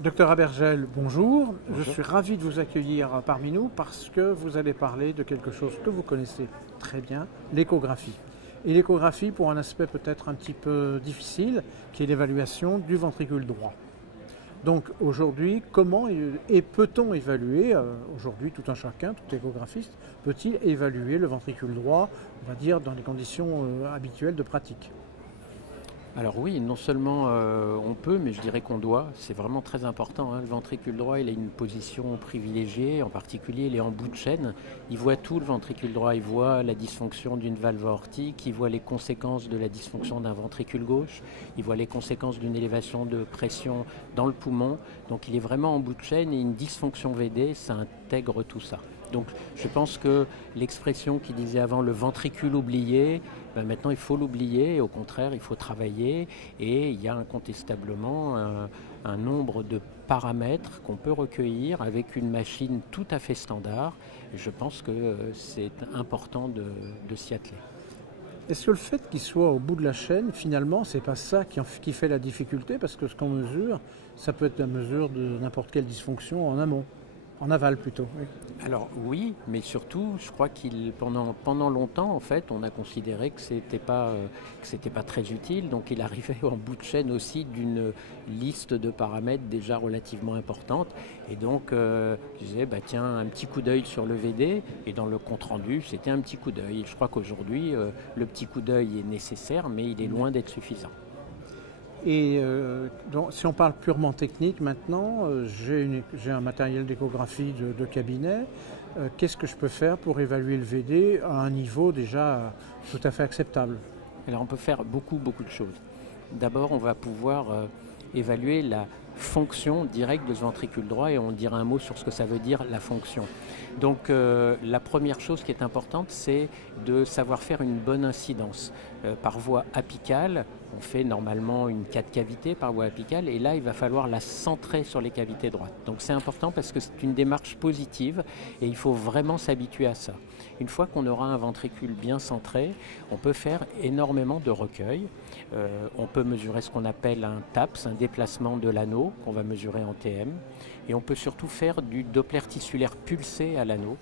Docteur Abergel, bonjour. Je Bonjour. suis ravi de vous accueillir parmi nous parce que vous allez parler de quelque chose que vous connaissez très bien, l'échographie. Et l'échographie pour un aspect peut-être un petit peu difficile, qui est l'évaluation du ventricule droit. Donc aujourd'hui, comment et peut-on évaluer, aujourd'hui tout un chacun, tout échographiste, peut-il évaluer le ventricule droit, on va dire, dans les conditions habituelles de pratique? Alors oui, non seulement on peut, mais je dirais qu'on doit. C'est vraiment très important, hein. Le ventricule droit, il a une position privilégiée. En particulier, il est en bout de chaîne. Il voit tout, le ventricule droit. Il voit la dysfonction d'une valve aortique. Il voit les conséquences de la dysfonction d'un ventricule gauche. Il voit les conséquences d'une élévation de pression dans le poumon. Donc il est vraiment en bout de chaîne et une dysfonction VD, ça intègre tout ça. Donc je pense que l'expression qui disait avant le ventricule oublié, ben maintenant il faut l'oublier, au contraire il faut travailler et il y a incontestablement un nombre de paramètres qu'on peut recueillir avec une machine tout à fait standard. Et je pense que c'est important de s'y atteler. Est-ce que le fait qu'il soit au bout de la chaîne, finalement, c'est pas ça qui fait la difficulté? Parce que ce qu'on mesure, ça peut être la mesure de n'importe quelle dysfonction en amont, en aval plutôt. Oui. Alors oui, mais surtout, je crois pendant longtemps, en fait, on a considéré que c'était pas très utile. Donc il arrivait en bout de chaîne aussi d'une liste de paramètres déjà relativement importante. Et donc je disais, bah tiens, un petit coup d'œil sur le VD. Et dans le compte rendu, c'était un petit coup d'œil. Je crois qu'aujourd'hui, le petit coup d'œil est nécessaire, mais il est loin d'être suffisant. Et donc, si on parle purement technique maintenant, j'ai un matériel d'échographie de cabinet. Qu'est-ce que je peux faire pour évaluer le VD à un niveau déjà tout à fait acceptable? Alors on peut faire beaucoup de choses. D'abord, on va pouvoir évaluer la fonction directe de ce ventricule droit et on dira un mot sur ce que ça veut dire la fonction. Donc la première chose qui est importante, c'est de savoir faire une bonne incidence. Par voie apicale, on fait normalement une 4 cavités par voie apicale et là il va falloir la centrer sur les cavités droites. Donc c'est important parce que c'est une démarche positive et il faut vraiment s'habituer à ça. Une fois qu'on aura un ventricule bien centré, on peut faire énormément de recueils. On peut mesurer ce qu'on appelle un TAPS, un déplacement de l'anneau qu'on va mesurer en TM. Et on peut surtout faire du Doppler tissulaire pulsé à l'anneau,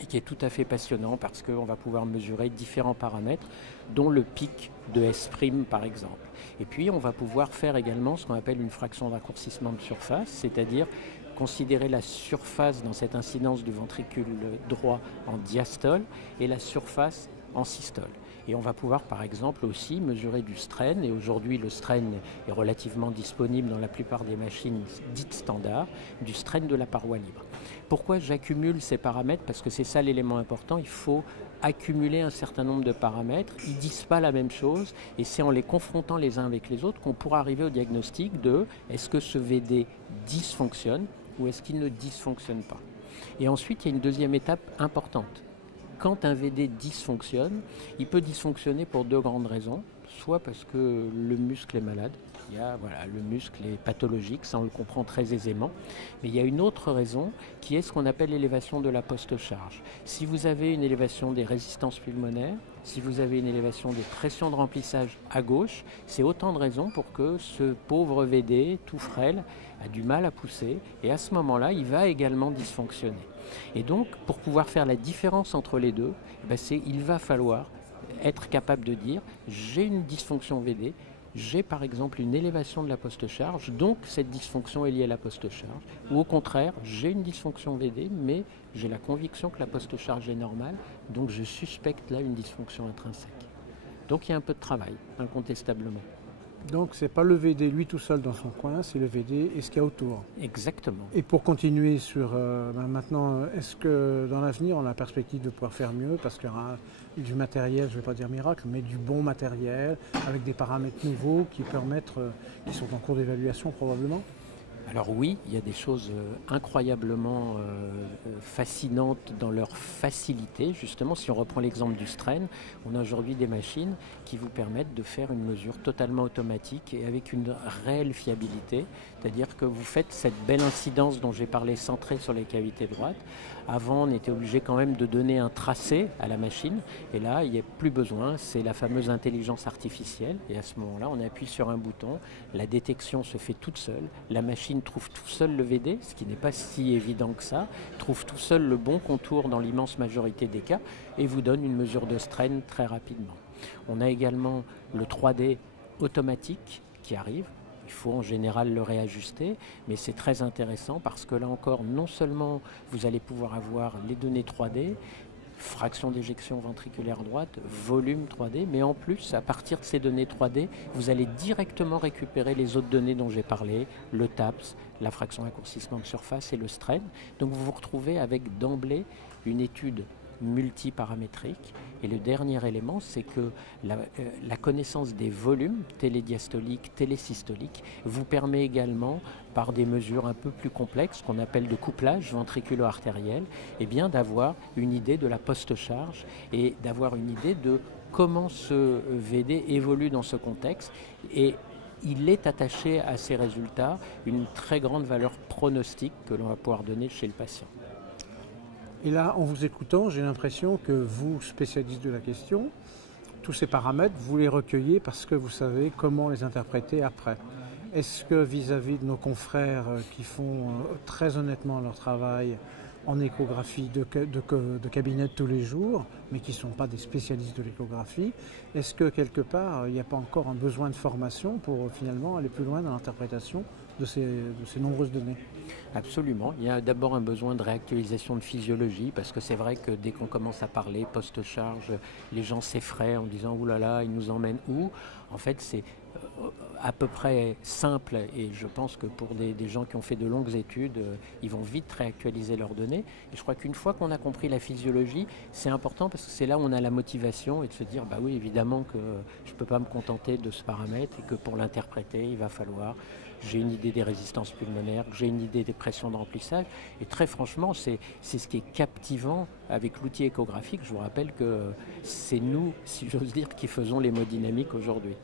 et qui est tout à fait passionnant parce qu'on va pouvoir mesurer différents paramètres, dont le pic de S' par exemple. Et puis on va pouvoir faire également ce qu'on appelle une fraction de raccourcissement de surface, c'est-à-dire considérer la surface dans cette incidence du ventricule droit en diastole et la surface en systole. Et on va pouvoir par exemple aussi mesurer du strain, et aujourd'hui le strain est relativement disponible dans la plupart des machines dites standards, du strain de la paroi libre. Pourquoi j'accumule ces paramètres? Parce que c'est ça l'élément important, il faut accumuler un certain nombre de paramètres, ils ne disent pas la même chose, et c'est en les confrontant les uns avec les autres qu'on pourra arriver au diagnostic de est-ce que ce VD dysfonctionne ou est-ce qu'il ne dysfonctionne pas. Et ensuite il y a une deuxième étape importante. Quand un VD dysfonctionne, il peut dysfonctionner pour deux grandes raisons. Soit parce que le muscle est malade, le muscle est pathologique, ça on le comprend très aisément. Mais il y a une autre raison qui est ce qu'on appelle l'élévation de la post-charge. Si vous avez une élévation des résistances pulmonaires, si vous avez une élévation des pressions de remplissage à gauche, c'est autant de raisons pour que ce pauvre VD, tout frêle, a du mal à pousser. Et à ce moment-là, il va également dysfonctionner. Et donc, pour pouvoir faire la différence entre les deux, il va falloir être capable de dire j'ai une dysfonction VD, j'ai par exemple une élévation de la post-charge, donc cette dysfonction est liée à la post-charge, ou au contraire, j'ai une dysfonction VD, mais j'ai la conviction que la post-charge est normale, donc je suspecte là une dysfonction intrinsèque. Donc il y a un peu de travail, incontestablement. Donc c'est pas le VD lui tout seul dans son coin, c'est le VD et ce qu'il y a autour. Exactement. Et pour continuer sur maintenant, est-ce que dans l'avenir on a la perspective de pouvoir faire mieux parce qu'il y aura du matériel, je ne vais pas dire miracle, mais du bon matériel avec des paramètres nouveaux qui qui sont en cours d'évaluation probablement? Alors oui, il y a des choses incroyablement fascinantes dans leur facilité. Justement, si on reprend l'exemple du strain, on a aujourd'hui des machines qui vous permettent de faire une mesure totalement automatique et avec une réelle fiabilité. C'est-à-dire que vous faites cette belle incidence dont j'ai parlé centrée sur les cavités droites. Avant, on était obligé quand même de donner un tracé à la machine. Et là, il n'y a plus besoin. C'est la fameuse intelligence artificielle. Et à ce moment-là, on appuie sur un bouton. La détection se fait toute seule. La machine machine trouve tout seul le VD, ce qui n'est pas si évident que ça, trouve tout seul le bon contour dans l'immense majorité des cas et vous donne une mesure de strain très rapidement. On a également le 3D automatique qui arrive. Il faut en général le réajuster, mais c'est très intéressant parce que là encore, non seulement vous allez pouvoir avoir les données 3D, fraction d'éjection ventriculaire droite, volume 3D, mais en plus, à partir de ces données 3D, vous allez directement récupérer les autres données dont j'ai parlé, le TAPS, la fraction raccourcissement de surface et le strain. Donc vous vous retrouvez avec d'emblée une étude multiparamétrique. Et le dernier élément, c'est que la connaissance des volumes télédiastoliques, télésystoliques vous permet également, par des mesures un peu plus complexes, qu'on appelle de couplage ventriculo-artériel, eh bien d'avoir une idée de la post-charge et d'avoir une idée de comment ce VD évolue dans ce contexte. Et il est attaché à ces résultats une très grande valeur pronostique que l'on va pouvoir donner chez le patient. Et là, en vous écoutant, j'ai l'impression que vous, spécialiste de la question, tous ces paramètres, vous les recueillez parce que vous savez comment les interpréter après. Est-ce que vis-à-vis de nos confrères qui font très honnêtement leur travail en échographie de cabinet de tous les jours, mais qui ne sont pas des spécialistes de l'échographie, est-ce que quelque part, il n'y a pas encore un besoin de formation pour finalement aller plus loin dans l'interprétation de ces nombreuses données? Absolument. Il y a d'abord un besoin de réactualisation de physiologie parce que c'est vrai que dès qu'on commence à parler post-charge, les gens s'effraient en disant « Ouh là là, ils nous emmènent où ?» En fait, c'est à peu près simple et je pense que pour des gens qui ont fait de longues études, ils vont vite réactualiser leurs données. Et je crois qu'une fois qu'on a compris la physiologie, c'est important parce que c'est là où on a la motivation et de se dire « Bah oui, évidemment que je ne peux pas me contenter de ce paramètre et que pour l'interpréter, il va falloir… » J'ai une idée des résistances pulmonaires, j'ai une idée des pressions de remplissage. Et très franchement, c'est ce qui est captivant avec l'outil échographique. Je vous rappelle que c'est nous, si j'ose dire, qui faisons l'hémodynamique aujourd'hui.